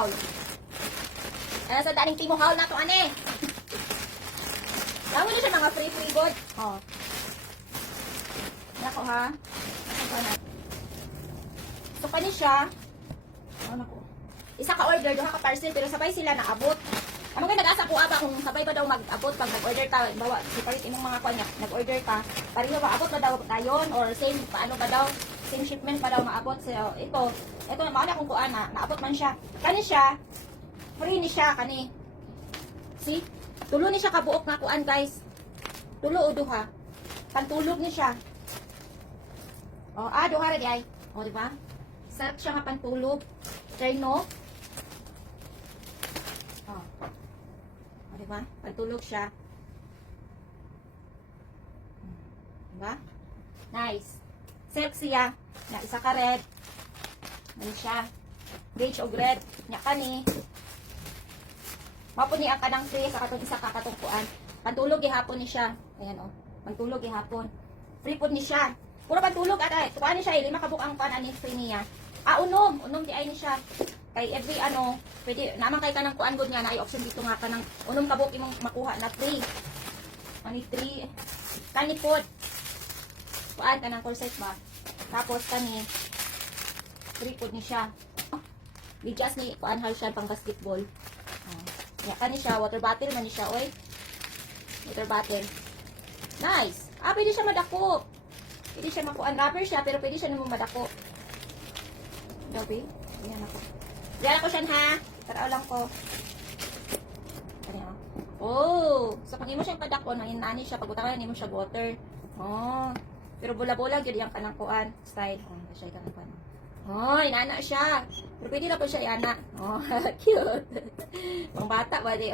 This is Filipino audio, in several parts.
haul. Ano sa daning timo haul na to, ane? Lamo na siya mga free good. Oh. Nako ha. So, kani siya. Oh, nako. Isa ka order, duha ka parcel, pero sabay sila naabot. Amo kay nag-asa ko aba kung sabay ba daw mag-abot pag nag-order ta, bawa separate imong mga kanya, nag-order ka, pareho ba abot ba daw dayon or same paano ba daw, same shipment pa daw maabot. So ito mao na kung kuan na naabot man siya. Kani siya, free ni siya kani. See? Tulo ni siya kabuok nga kuan, guys. Tulo o duha. Pantulog ni siya. Oh, duha ra di ay. Oh, di ba? Sarap siya nga pantulog. Try no? Oh. Diba? Pantulog siya. Diba? Nice. Sexy ya. Na isa ka red. Ano siya? Beige o red. Nya kani. Mapuni ang kanang free sa katong isa ka katungkuan. Pantulog gihapon ni siya. Ayan oh. Pantulog gihapon. Free pod ni siya. Puro pantulog at tuan ni siya. Lima kabuk ang pan ani free niya. Unom. Unom di ay ni siya. Kay every ano, pwede naman kay kanang kuan gud nga na ay option dito nga kanang unom kabuk imong makuha na 3. Ani 3. Kani pod. Kuan kanang corset ba. Tapos kani 3 pod ni siya. Bigas ni kuan hal siya pang basketball. Ya kani siya water bottle man ni siya oy. Water bottle. Nice. Pwede siya madako. Pwede siya makuan rubber siya pero pwede siya namang madako. Gabi. Yan ako. Yan ako siya ha. Taraw lang ko. Ano? Oh. So, pag mo siyang padako, nanginani siya. Pag utakan, mo siya water. Oh. Pero bula-bula, yun yung kanang kuan. Style. Oh, siya yung kanang kuan. Oh, inana siya. Pero pwede na po siya iana. Oh, cute. Pang bata ba di?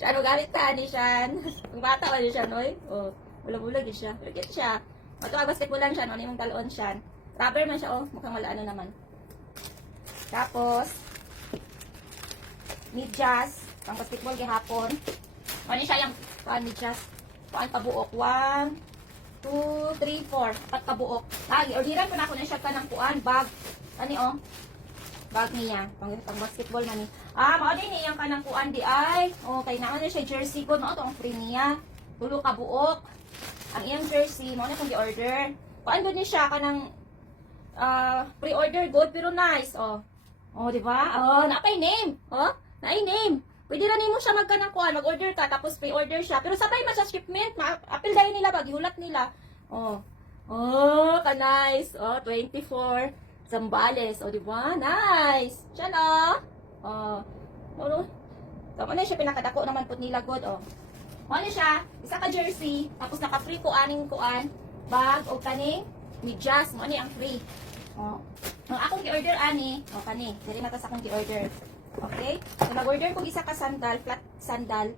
Siya, ano gamit ka ni siya? Pang bata ba di siya, noy? Oh, bula-bula yun siya. Pero cute siya. Ito, basketball lang siya. Ano yung taloon siya? Rubber man siya, oh. Mukhang malaano naman. Tapos, medyas, pang basketball gihapon. Ano siya yung medyas? Paan kabuok? 1, 2, 3, 4. 4 kabuok. Orderan ko na ako na siya ka ng kuan, bag. Ani oh? Bag niya. Pang basketball na ni. Mao din iyang ka ng kuan di ay. Okay, na ano siya jersey ko. Mao to ang free niya. Tulo kabuok. Ang iyang jersey, mao na kung gi-order. Kuan doon ni siya ka ng pre-order good pero nice. Oh, di ba? Oh, naapay name. Oh, naay name. Pwede ra nimo siya magkanang kuan, mag-order ka tapos pre-order siya. Pero sabay man sa shipment, apil dayon nila bag ihulat nila. Oh. Oh, ka nice. Oh, 24 Zambales. Oh, di ba? Nice. Siya no. Oh. No. Tama na siya pinakadako naman pud nila god. Oh. Ano siya? Isa ka jersey, tapos naka-free ko aning kuan, bag o kaning medyas, mo ani ang free. Oh. Ang akong gi-order ani, kani, dili na ta sa akong gi-order. Okay? So nag-order ko isa ka sandal, flat sandal.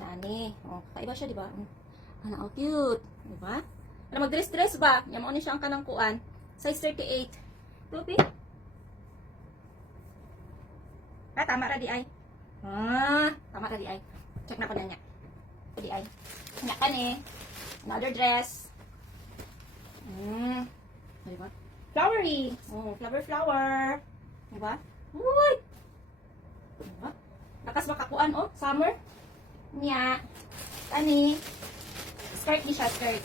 Ani, kaiba siya di ba? Ano, cute, di ba? Ano mag-dress ba? Yan mo ni siya ang kanang kuan, size 38. Tupi. Tama ra di ay. Tama ra di ay. Check na pa na niya. Di ay. Nya kani. Another dress. Diba? Flowery. Oh, flower. Diba? Uy! Diba? Lakas makakuan, oh. Summer. Nya. Ani. Skirt ni siya, skirt.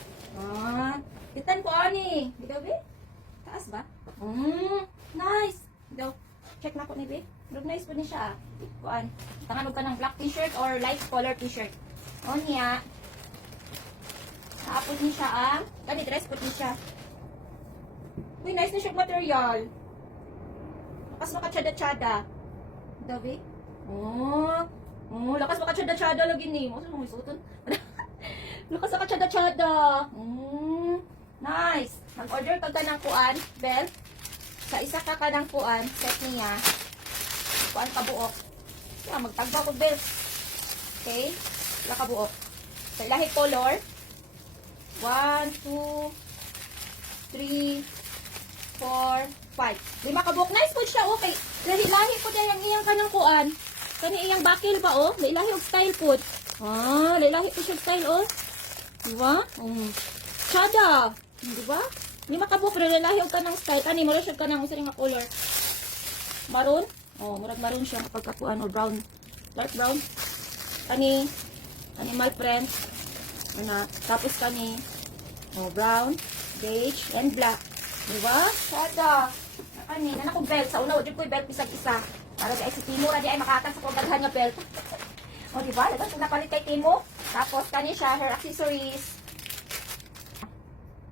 Kitan ko, ani. Di ba, be? Taas ba? Nice. Daw. Check na ko ni, be. Pero nice po ni siya, kuan. Tanganog ka ng black t-shirt or light color t-shirt. O niya. Naapot ni siya, kani dress po ni siya. Uy, nice na siya material. Lakas makatsada-tsada. Dabi? Lakas makatsada-tsada lagi ni. Masa mo isuton? Lakas makatsada-tsada. Nice. Nag-order ka ng kuan, belt. Sa isa ka ng kuan, set niya. Kuan kabuok. Magtagba ko belt. Okay? Wala kabuok. Sa ilahi color. 1, 2, 3, 4, 5. 5 kabuk. Nice po siya, okay. Lahi-lahi po niya yung iyang kanang kuan. Kani iyang bakil ba, oh. Lahi-lahi og style po. Lahi-lahi po siya style, oh. Diba? Tsada. Diba? 5 kabuk, pero lahi og kanang style. Kani, mara siya kanang usa nga color. Maroon. Oh, murag maroon siya pagkakuan o brown. Dark brown. Kani animal print. Ano, tapos kani brown, beige, and black. Diba? Sada. Kani, na ko belt. Sa una, wajud ko belt bisag isa. Para di ay si Timo, di ay makatang sa kagaghan nga belt. O, diba? Diba? Kung napalit kay Timo. Tapos, kani siya, hair accessories.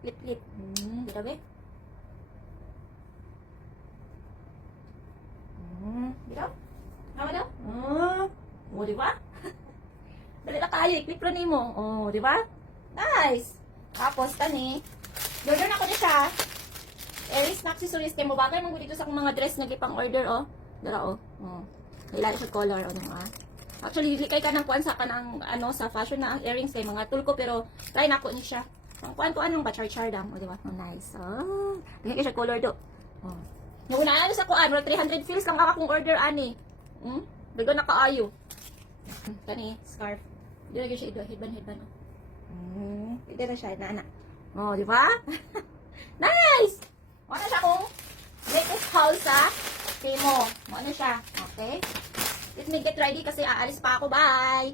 Lip. Dito ba? Dito? Tama daw? O, diba? Dali na kayo, i-clip rin mo. O, diba? Nice! Tapos, kani, order ako niya siya. Aries na accessories. Kaya mo bagay mong dito sa akong mga dress na gipang order, o. Dara, o. Kailan siya color, o, diba? Actually, kay ka ng kuan sa kanang, sa fashion na earrings kay mga tulko, pero try na ako ni siya. Ang kuan-kuan ng bachar-char dam, o, diba? Oh, nice. Oh, tingnan siya color do. Oh. Yung una, sa kuan, 300 fills lang akong order, ani. Dago na kaayo. Kani, scarf. Dito lagi siya, headband, oh. Pwede na siya, na. Oh, di ba? Nice! Ano siya kung latest haul sa Timo. Ano siya? Okay? Let me get ready kasi aalis pa ako. Bye!